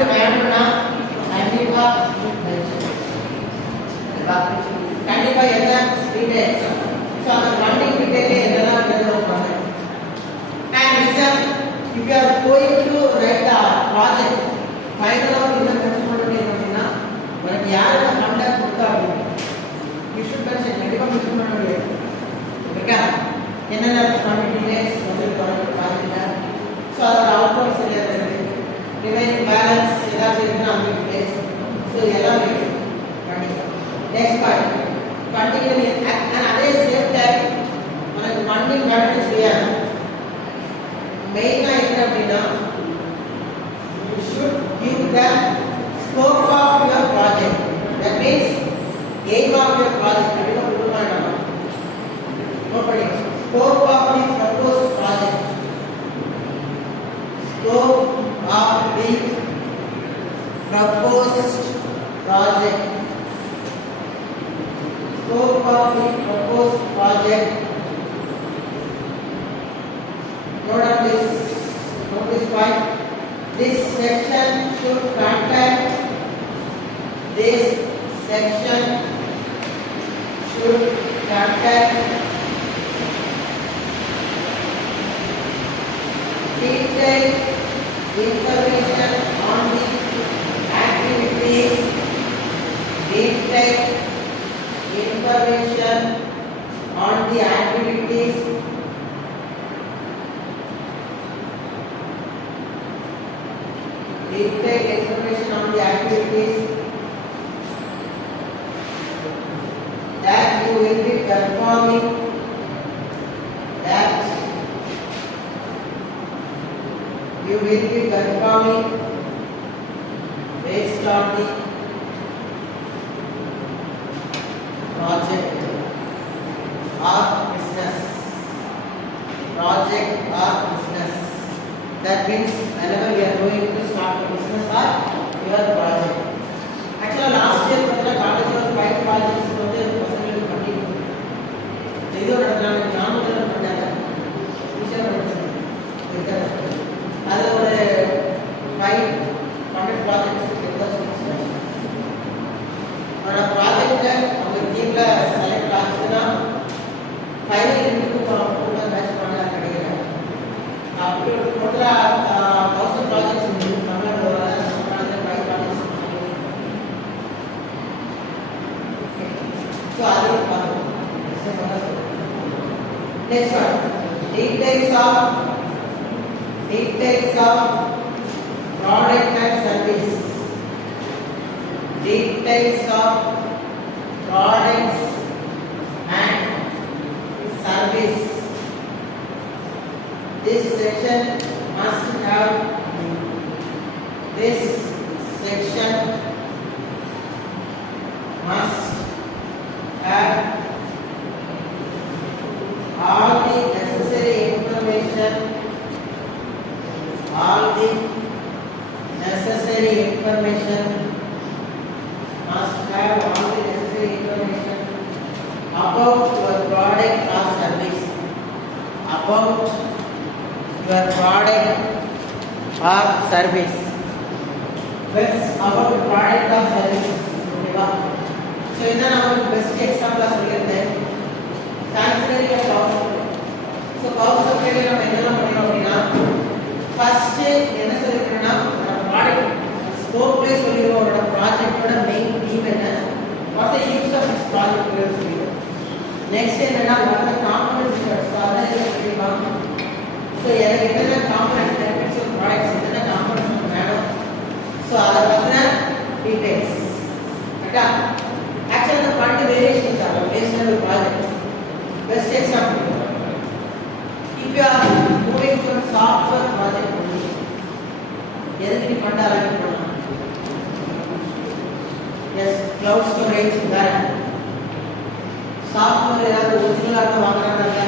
ஃபண்ட் வேணும்னா கண்டிப்பா கண்டிப்பா என்ன டீடைல்ஸ் ஸோ அந்த ஃபண்டிங் டீடைலே என்னதான் எழுதுவாங்க. And reason if you are going to write the project ஃபைனலாக என்ன மென்ஷன் பண்ணணும் அப்படின்னா உனக்கு யாருக்கு ஃபண்டை கொடுத்தா அப்படின்னு you should mention கண்டிப்பா மென்ஷன் பண்ண முடியாது. ஓகே என்னென்ன ஃபண்ட் டீடைல்ஸ் வந்து ப்ராஜெக்ட்ல ஸோ அதோட அவுட்கம் சரியா இருக்கு ரிமைனிங் பேலன்ஸ் ஏதாச்சும் இருக்குன்னா அந்த டீடைல்ஸ் ஸோ இதெல்லாம் வேணும் கண்டிப்பா. நெக்ஸ்ட் பார்ட் ஃபண்டிங் அண்ட் அதே சேம் டைம் உனக்கு ஃபண்டிங் வேணும்னு தெரியாது மெயினாக என்ன அப்படின்னா you should give the scope of your project. That means aim of your project. கண்டிப்பா கொடுக்கணும். நோட் பண்ணிக்கோ. Scope of the proposed project. Scope of the proposed project. Scope of the proposed project. Note this point. This section should contain detailed information on the activities. Detailed information on the activities. Detailed information on the activities that you will be performing. That you will be performing based on the project or business. Project or business. That means whenever we are going to start a business or your project. Actually last year मतलब college में 5 projects होते हैं पसंद के फंडिंग इधर रखना है नाम उधर रखना है टीचर रखना है इधर अरे वो 5 funded projects के पास और project है हमें टीम का select करना फाइनल इंटरव्यू को पूरा बैच करना पड़ेगा. आपके टोटल 1000 projects हैं हमें हो रहा है 5 projects. So आगे बात इससे बता दो. Next one, details of product and service. Details of products and service. This section must have all the necessary information about your product or service. About your product or service. Best about product or service. Okay, so इधर हम best example சொல்லிருந்தே. Considering a power supply. So power supply ல நம்ம என்ன பண்ணணும் அப்படினா first என்ன சொல்லிருக்கேன்னா product scope ல சொல்லிருவோம் ஒரு ப்ராஜெக்ட்டோட மெயின் தீம் என்ன what the use of this project ல சொல்லிருவோம். நெக்ஸ்ட் என்னன்னா what the components are so அத சொல்லிருவோம். So எனக்கு என்னென்ன components benefits of products என்னென்ன components வேணும் so அத பத்தின details. ரைட்டா actually the fund variations are based on the project. Best example, if you are moving from software project only, எதுக்கு fund allocate பண்ணலாம்? Yes, cloud storage வேற software ஏதாவது ஒரிஜினலா இருந்தா வாங்குறாங்க இல்லையா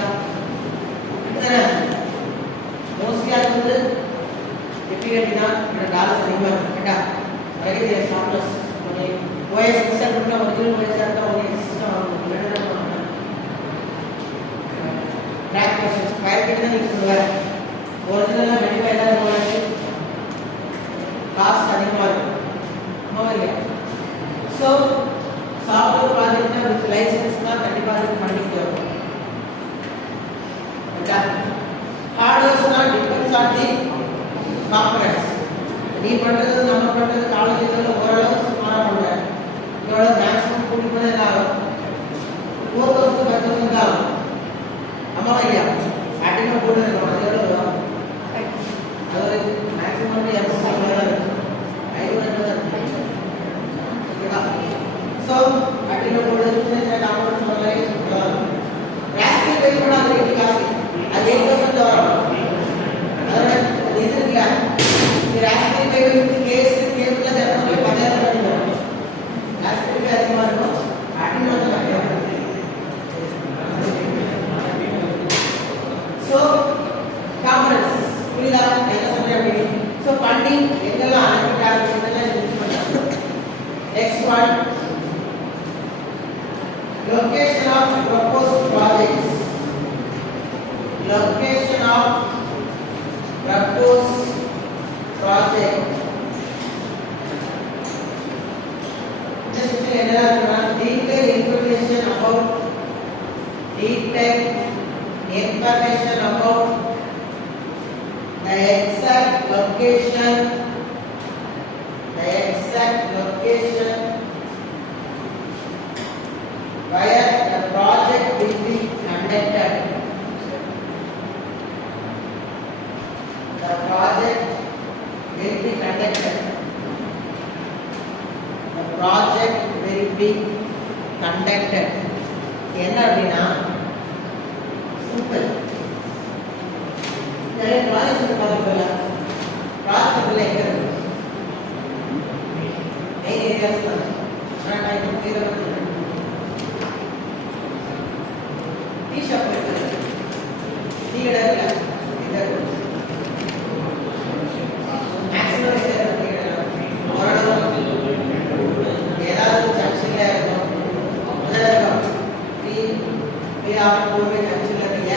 மோஸ்ட்லி அது வந்து டிஃபிகல்ட்டினா டாலர்ஸ் அதிகமாக இருக்கும் கேட்டா ரெகுலர் சாஃப்ட்வேர்ஸ் ஒரு OS சிஸ்டம் கொடுத்தா ஒரிஜினல் OS இருந்தா ஒரு சிஸ்டம் வாங்கணும் இல்லைன்னா கிராக் வெர்ஷன்ஸ் பயர்கிட்ட தான் நீங்கள் சொல்லுவார் ஒரிஜினலாக வெடிப்பாக ஏதாவது போகிறது காஸ்ட் அதிகமாக இருக்கும். இல்லையா? ஸோ சாஃப்ட்வேர் ப்ராஜெக்ட்னா வித் லைசன்ஸ்னா கண்டிப்பாக அதுக்கு ஃபண்டிங் தேவை. ஹார்ட்வேர்ஸ்னா டிபெண்ட்ஸ் ஆன் தி காம்பனன்ட்ஸ். நீ பண்ணுறது நம்ம பண்ணுறது காலேஜில் ஓரளவு சுமாராக பண்ணுறேன். இதோட மேக்ஸிமம் கூட்டி போனால் என்ன ஆகும்? 4,000 5,000 தான் ஆகும். ஆமாம் இல்லையா? ஸ்டார்டிங்காக போட்டு அது எவ்வளோ வரும்? அது மேக்ஸிமம் 200 தான் இருக்கும். 500 தான் இருக்கும். ஓகேவா? ஸோ ஸ்டார்டிங்காக போட்டு சின்ன சின்ன டாக்குமெண்ட்ஸ் வரலாம். ராஸ்பெரி பை பண்ணாத எப்படி காசு அது 8,000 வரும். அதோட இது இருக்குல்ல, Raspberry Pi with case cable general 10,000 வரும். ராஸ்பெரி பை அதிகமாக இருக்கும். ஸ்டார்டிங்காக வந்து கம்மியாக இருக்கும். ஸோ காம்பனன்ட்ஸ் புரியுதா? என்ன சொல்றேன் அப்படி? ஸோ ஃபண்டிங் எங்கெல்லாம் அலோகேட் இதெல்லாம் யூஸ் பண்ணுறாங்க. Next one, location of proposed projects. Location of proposed project. This is another detailed information about the exact location where the project will be conducted. The project will be conducted. The project will be conducted. என்ன அப்படின்னா சிம்பிள். நிறைய ப்ராஜெக்ட் பார்த்துக்கல. ப்ராஜெக்ட்ல எங்க இருக்கு? Main areas தான். நான் இப்போ கீழே வந்து டீ ஷாப் இருக்கு. டீ கடை இருக்கு. மேக்ஸிமம் ஏதாவது ஜங்ஷன்ல இருக்கும். பூர்வே ஜங்ஷன்ல இருக்கீங்க.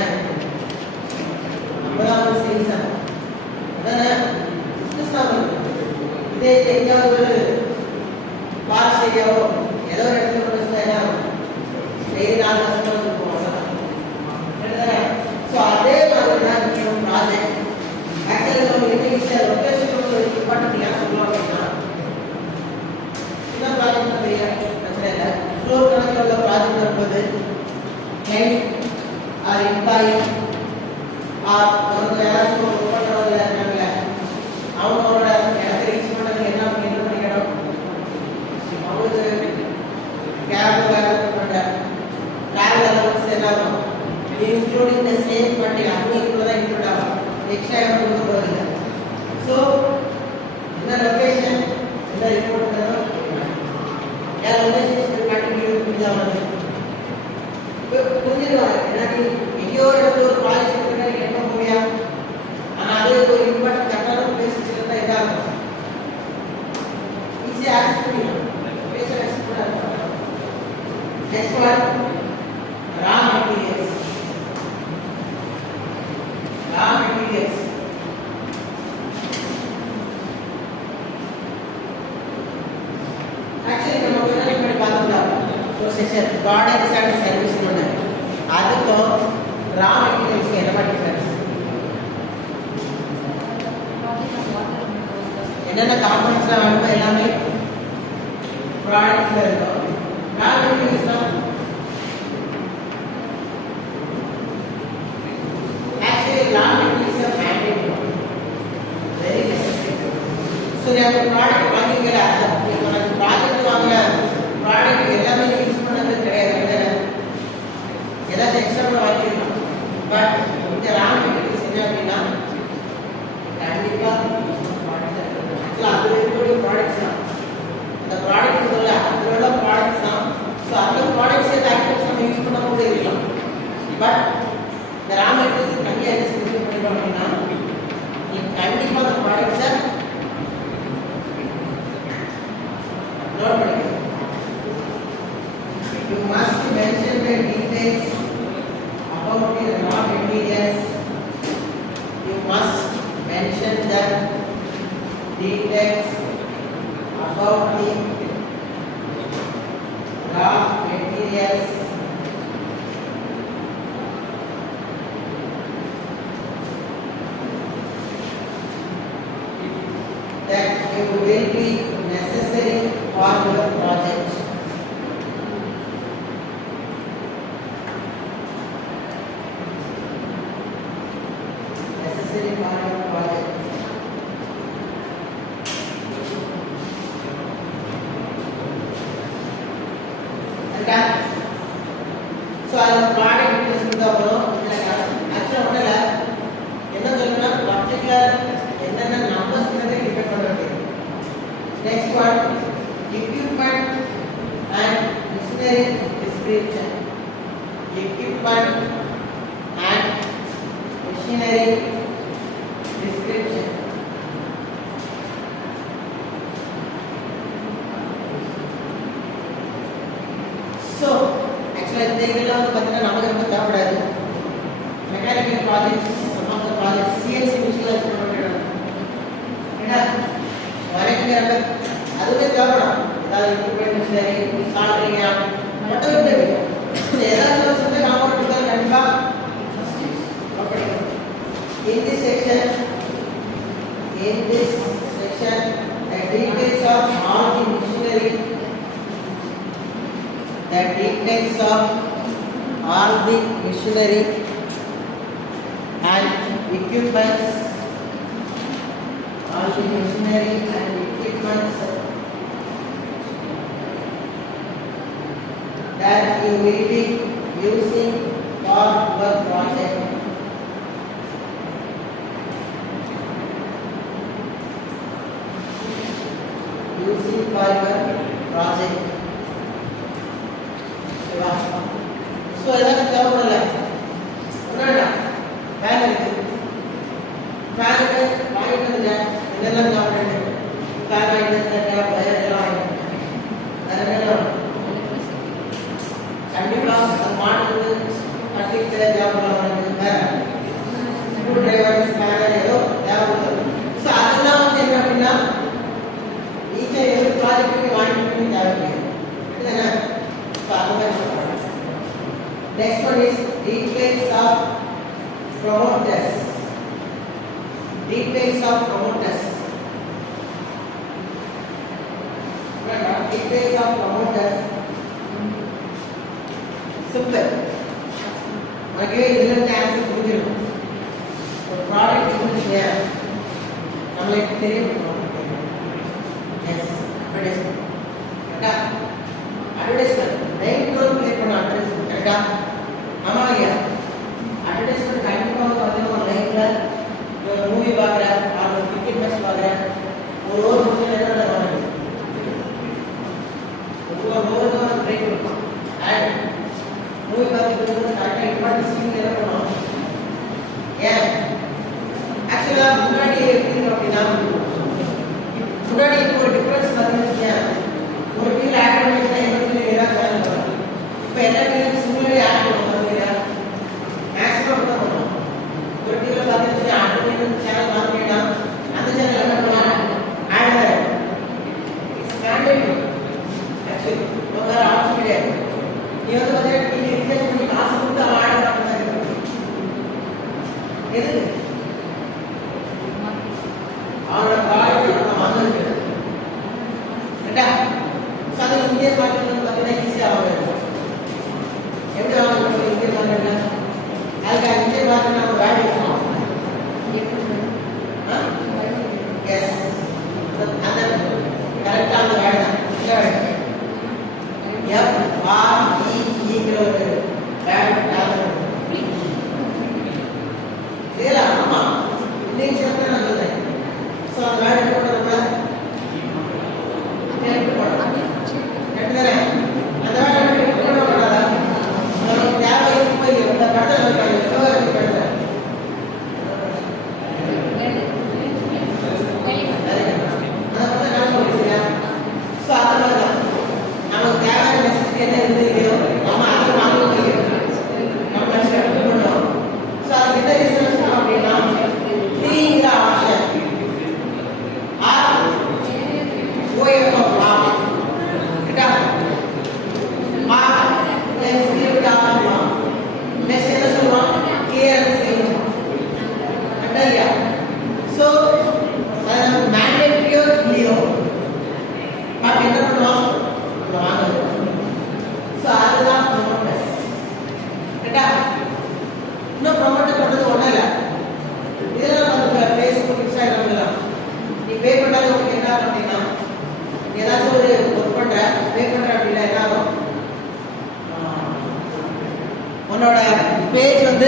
நம்மளாம் சேல்ஸ் அதானே பிஸ்னஸ் தான். இதே எங்கேயாவது ஒரு பார்க்ஸ் ஏரியாவோ ஏதோ ஒரு இடத்துல பிரச்சனை என்ன டெய்லி 4 கஸ்டமர் இருக்கும். ஸோ அதே மாதிரி தான் நீங்கள் ப்ராஜெக்ட் ஆக்சுவலாக நம்ம என்ன ஈஸியாக லொக்கேஷன் ஒரு இம்பார்ட்டன்ட் ஏன் சொல்லுவோம் அப்படின்னா, சின்ன ப்ராஜெக்ட் பெரிய பிரச்சனை இல்லை. ஃப்ளோர் கணக்கில் உள்ள ப்ராஜெக்ட் வரும்போது கிளைண்ட் ஆர் எம்ப்ளாயி ஆர் அவங்க யாராச்சும் ஒர்க் பண்ணுறவங்க இருக்காங்கல்ல, அவங்களோட இடத்தை ரீச் பண்ணுறதுக்கு என்ன பண்ணிக்கணும்? அவங்களுக்கு கேப் பண்ணுற ட்ராவல் அலவன்ஸ் என்ன ஆகும்? including the same funding அதுக்குள்ள தான் இன்க்ளூட் ஆகும். எக்ஸ்ட்ரா எவ்வளவு போறதில்லை. ஸோ இந்த லொகேஷன் இந்த ரிப்போர்ட் பண்ணணும். யார் லொகேஷன் கண்டினியூ பண்ணி புரிஞ்சுடுவாங்க. ஏன்னா எங்கேயோ ஒரு இடத்துல ஒரு ப்ராஜெக்ட் இருக்குன்னா நீங்கள் என்ன போவியா? ஆனால் அது ஒரு இம்பார்ட்டன்ட் கரெக்டான பிளேஸ் இருந்தால் இதாகும். ஈஸியாக ஆக்சஸ் பண்ணிடலாம். பேச ஆக்சஸ் பண்ண. Next one, raw materials. Raw materials. Actually, நம்ம முன்னாடி பார்த்தோம்னா ஒரு செஷன் ப்ராடக்ட்ஸ் அண்ட் சர்வீஸ் ஒன்று. அதுக்கும் ரா மெட்டீரியல்ஸ்க்கு என்ன டிஃபரன்ஸ்? என்னென்ன காம்பனன்ட்ஸ்லாம் வேணுமோ எல்லாமே ப்ராடக்ட்ஸில் இருக்கும். ரா மெட்டீரியல்ஸ்னா raw materials are mandatory, very necessary. So we have a product வாங்கிக்கிற அந்த ப்ராஜெக்ட் வாங்குற ப்ராடக்ட் எல்லாமே யூஸ் பண்ணது கிடையாது. ஏதாச்சும் எக்ஸ்ட்ரா வாங்கிக்கலாம். பட் இந்த ரா மெட்டீரியல்ஸ் என்ன அப்படின்னா கண்டிப்பாக அது இருக்கக்கூடிய ப்ராடக்ட்ஸ் தான். அந்த ப்ராடக்ட் உள்ள அதோட ப்ராடக்ட்ஸ் தான். ஸோ அந்த ப்ராடக்ட்ஸ் ஐட்டம்ஸ் நம்ம யூஸ் பண்ண கூட இருக்கலாம். பட் இந்த ரா மெட்டீரியல்ஸ் கண்டிப்பாக என்ன செஞ்சு பண்ணிடுவோம் அப்படின்னா கண்டிப்பாக அந்த ப்ராடக்ட்ஸை நோட் பண்ணிக்கணும். You must mention the details about the raw material details about the raw materials that you will be necessary for your project. Necessary for your project. Okay? So, our product is the actually particular numbers depend on it. Next one, equipment and machinery description. Equipment and machinery description. So, actually, they will have the mechanical projects, some of the projects, CNC machine is promoted. Equipment machinery, soldering, whatever it may be. In this section, the details of all the machinery, and equipments, that you will be using for your project. Using for your project. So, that's the problem. Next one is details of promoters. Details of promoters. Details of promoters. Simple. Again, this is the answer to you. The product is here. I'm like yes, advertisement. Advertisement. Name don't play for advertisement. Advertisement movie or cricket match and movie Indian market easy என்ன பண்ணுவோம் வாங்குவோம். ஸோ அதுதான் ப்ரொமோட்டர்ஸ். கரெக்டா? இன்னும் ப்ரொமோட்டர் பண்ணுறது ஒன்றும் இல்லை. இதெல்லாம் நம்ம ஃபேஸ்புக் இன்ஸ்டாகிராம் எல்லாம் நீ பே பண்ணாலும் உங்களுக்கு என்ன ஆகும் அப்படின்னா ஏதாச்சும் ஒரு ஒர்க் பண்ணுற பே பண்ணுற அப்படின்னா என்ன ஆகும், உன்னோட பேஜ் வந்து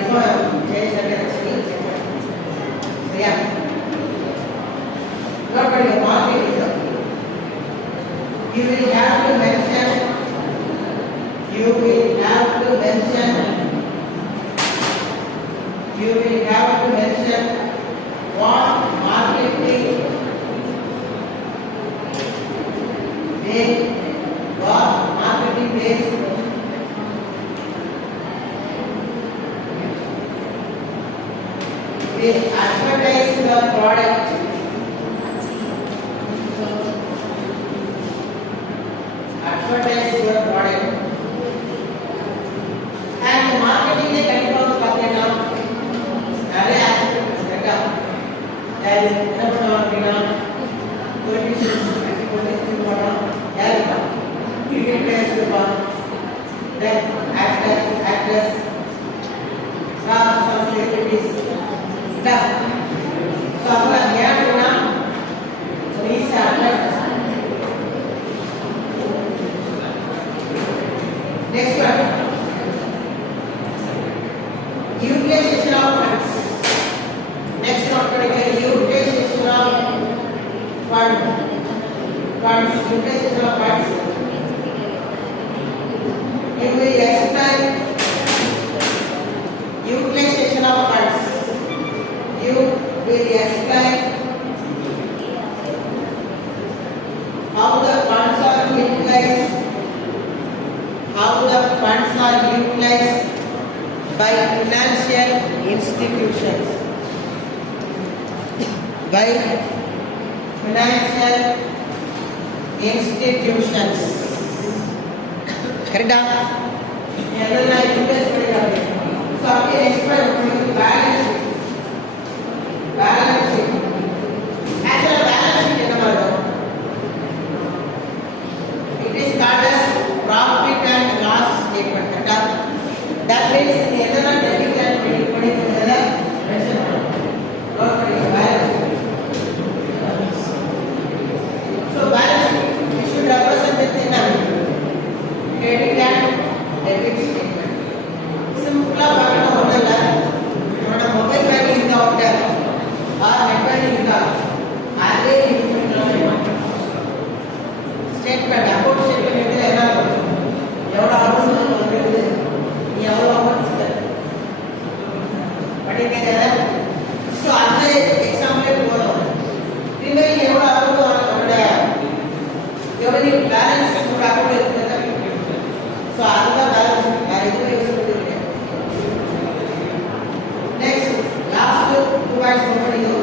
inform change again. So yeah. Not very market is up. You will have to mention what marketing base will advertise the product. Advertise your product. And marketing is kind of cricket players then actors, some celebrities. So please next one. Utilization of funds. Next one, utilization of funds. Utilization of funds. You will explain utilization of funds. You will explain how the funds are utilized. How the funds are utilized by financial institutions. By financial institutions. Correct? So, next one, balance sheet. Balance sheet. Actually, balance sheet it is called as profit and loss statement. That means debit and credit together. So balance sheet we should represent the credit and debit statement. Simple mobile banking or net banking statement account statement so example balance so next last two points control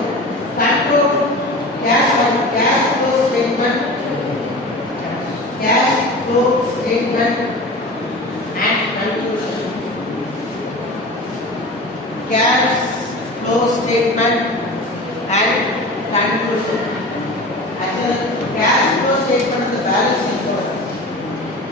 cash flow statement and conclusion. Cash flow statement and conclusion.